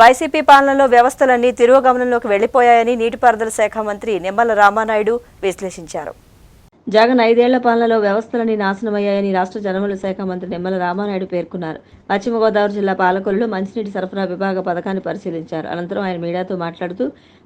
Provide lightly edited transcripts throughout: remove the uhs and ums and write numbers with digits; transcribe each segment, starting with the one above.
YCP పాలనలో వ్యవస్థలన్నీ తిరోగమనంలోకి వెళ్లిపోయాయని నీటిపారుదల శాఖ మంత్రి నిమ్మల రామానాయుడు విశ్లేషించారు. జగన్ 5 ఏళ్ల పాలనలో వ్యవస్థలన్నీ నాశనమయ్యాయని రాష్ట్ర జలవనరుల శాఖ మంత్రి నిమ్మల రామానాయుడు పేర్కొన్నారు. పశ్చిమ గోదావరి జిల్లా పాలకొల్లులో మంచినీటి సరఫరా విభాగ పథకాన్ని పరిశీలించారు. అనంతరం ఆయన మీడియాతో మాట్లాడుతూ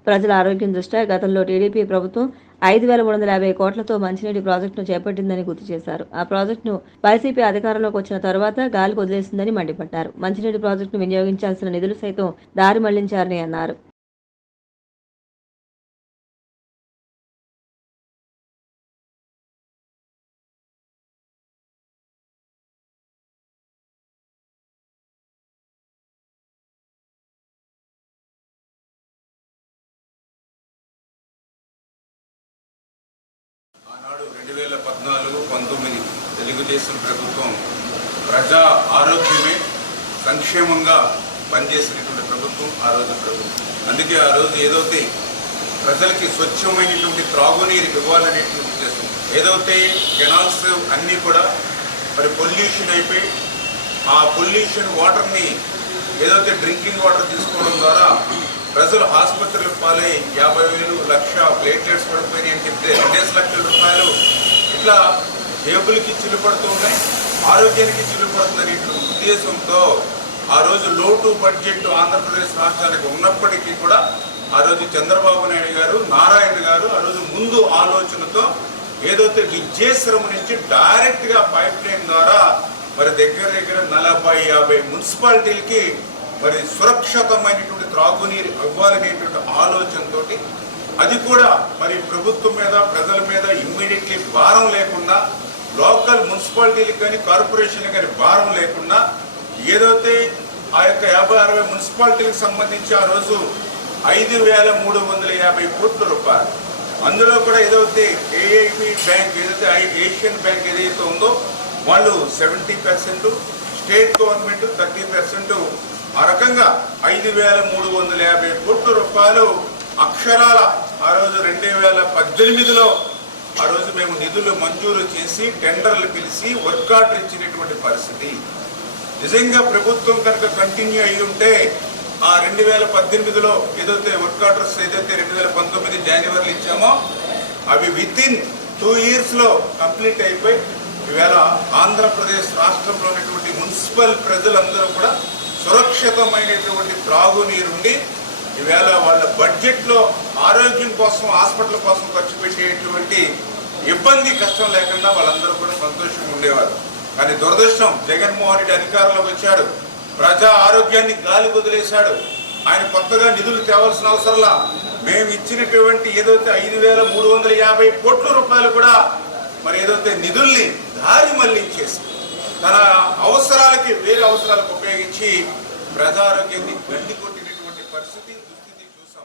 ప్రజల ఆరోగ్యం దృష్ట్యా గతంలో టీడీపీ ప్రభుత్వం 5,350 కోట్లతో మంచినీటి ప్రాజెక్టును చేపట్టిందని గుర్తు చేశారు. ఆ ప్రాజెక్టును వైసీపీ అధికారంలోకి వచ్చిన తర్వాత గాలికి వదిలేసిందని మండిపడ్డారు. మంచినీటి ప్రాజెక్టును వినియోగించాల్సిన నిధులు సైతం దారి మళ్లించారని అన్నారు. ఆనాడు 2014-19 తెలుగుదేశం ప్రభుత్వం ప్రజా ఆరోగ్యమే సంక్షేమంగా పనిచేసినటువంటి ప్రభుత్వం ఆ రోజు ప్రభుత్వం. అందుకే ఆ రోజు ఏదైతే ప్రజలకి స్వచ్ఛమైనటువంటి త్రాగునీరు ఇవ్వాలనేటువంటి ఉద్దేశం, ఏదైతే కెనాల్స్ అన్నీ కూడా మరి పొల్యూషన్ అయిపోయి ఆ పొల్యూషన్ వాటర్ని ఏదైతే డ్రింకింగ్ వాటర్ తీసుకోవడం ద్వారా ప్రజలు ఆసుపత్రులకు పాలై 50,000 లక్ష ప్లేట్లెట్స్ పడిపోయినాయి అని చెప్తే 2 లక్షల రూపాయలు ఇట్లా జేబులకి చిల్లుపడుతూ ఉన్నాయి, ఆరోగ్యానికి చిల్లుపడుతుందనే ఉద్దేశంతో ఆ రోజు లోటు బడ్జెట్ ఆంధ్రప్రదేశ్ రాష్ట్రానికి ఉన్నప్పటికీ కూడా ఆ రోజు చంద్రబాబు నాయుడు గారు, నారాయణ గారు ఆ రోజు ముందు ఆలోచనతో ఏదైతే విజయశ్రమ నుంచి డైరెక్ట్గా పైప్ లైన్ ద్వారా మరి దగ్గర 40-50 మున్సిపాలిటీలకి మరి సురక్షితమైనటువంటి త్రాగునీరు ఇవ్వాలనేటువంటి ఆలోచనతో, అది కూడా మరి ప్రభుత్వం మీద ప్రజల మీద ఇమ్మీడియట్లీ భారం లేకుండా, లోకల్ మున్సిపాలిటీలకు కానీ కార్పొరేషన్లకు కానీ భారం లేకుండా ఏదైతే ఆ యొక్క 50-60 మున్సిపాలిటీలకు సంబంధించి ఆ రోజు 5,350 కోట్ల రూపాయలు, అందులో కూడా ఏదైతే ఏఐబి బ్యాంక్ ఏదైతే ఏషియన్ బ్యాంక్ ఏదైతే ఉందో వాళ్ళు 70%, స్టేట్ గవర్నమెంట్ 30%, ఆ రకంగా 5,350 కోట్ల రూపాయలు అక్షరాల ఆ రోజు 2018లో ఆ రోజు మేము నిధులు మంజూరు చేసి టెండర్లు పిలిచి వర్క్ ఆర్డర్ ఇచ్చినటువంటి పరిస్థితి. నిజంగా ప్రభుత్వం కనుక కంటిన్యూ అయ్యి ఉంటే ఆ 2018లో ఏదైతే వర్క్ ఆర్డర్స్ ఏదైతే 2019 జనవరిలో ఇచ్చామో అవి వితిన్ 2 yearsలో కంప్లీట్ అయిపోయి ఈవేళ ఆంధ్రప్రదేశ్ రాష్ట్రంలో ఉన్నటువంటి మున్సిపల్ ప్రజలందరూ కూడా సురక్షితమైనటువంటి త్రాగునీరుండి ఈవేళ వాళ్ళ బడ్జెట్లో ఆరోగ్యం కోసం, హాస్పిటల్ కోసం ఖర్చు పెట్టేటువంటి ఇబ్బంది, కష్టం లేకుండా వాళ్ళందరూ కూడా సంతోషంగా ఉండేవారు. కానీ దురదృష్టం, జగన్మోహన్ రెడ్డి అధికారంలోకి వచ్చాడు, ప్రజా ఆరోగ్యాన్ని గాలి వదిలేశాడు. ఆయన కొత్తగా నిధులు తేవాల్సిన అవసరంలా మేము ఇచ్చినటువంటి ఏదైతే 5,350 కోట్ల రూపాయలు కూడా మరి ఏదైతే నిధుల్ని దారి మళ్లించేసి తన అవసరాలకి వేరే అవసరాలకు ఉపయోగించి ప్రజారోగ్యాన్ని గండి కొట్టినటువంటి పరిస్థితి.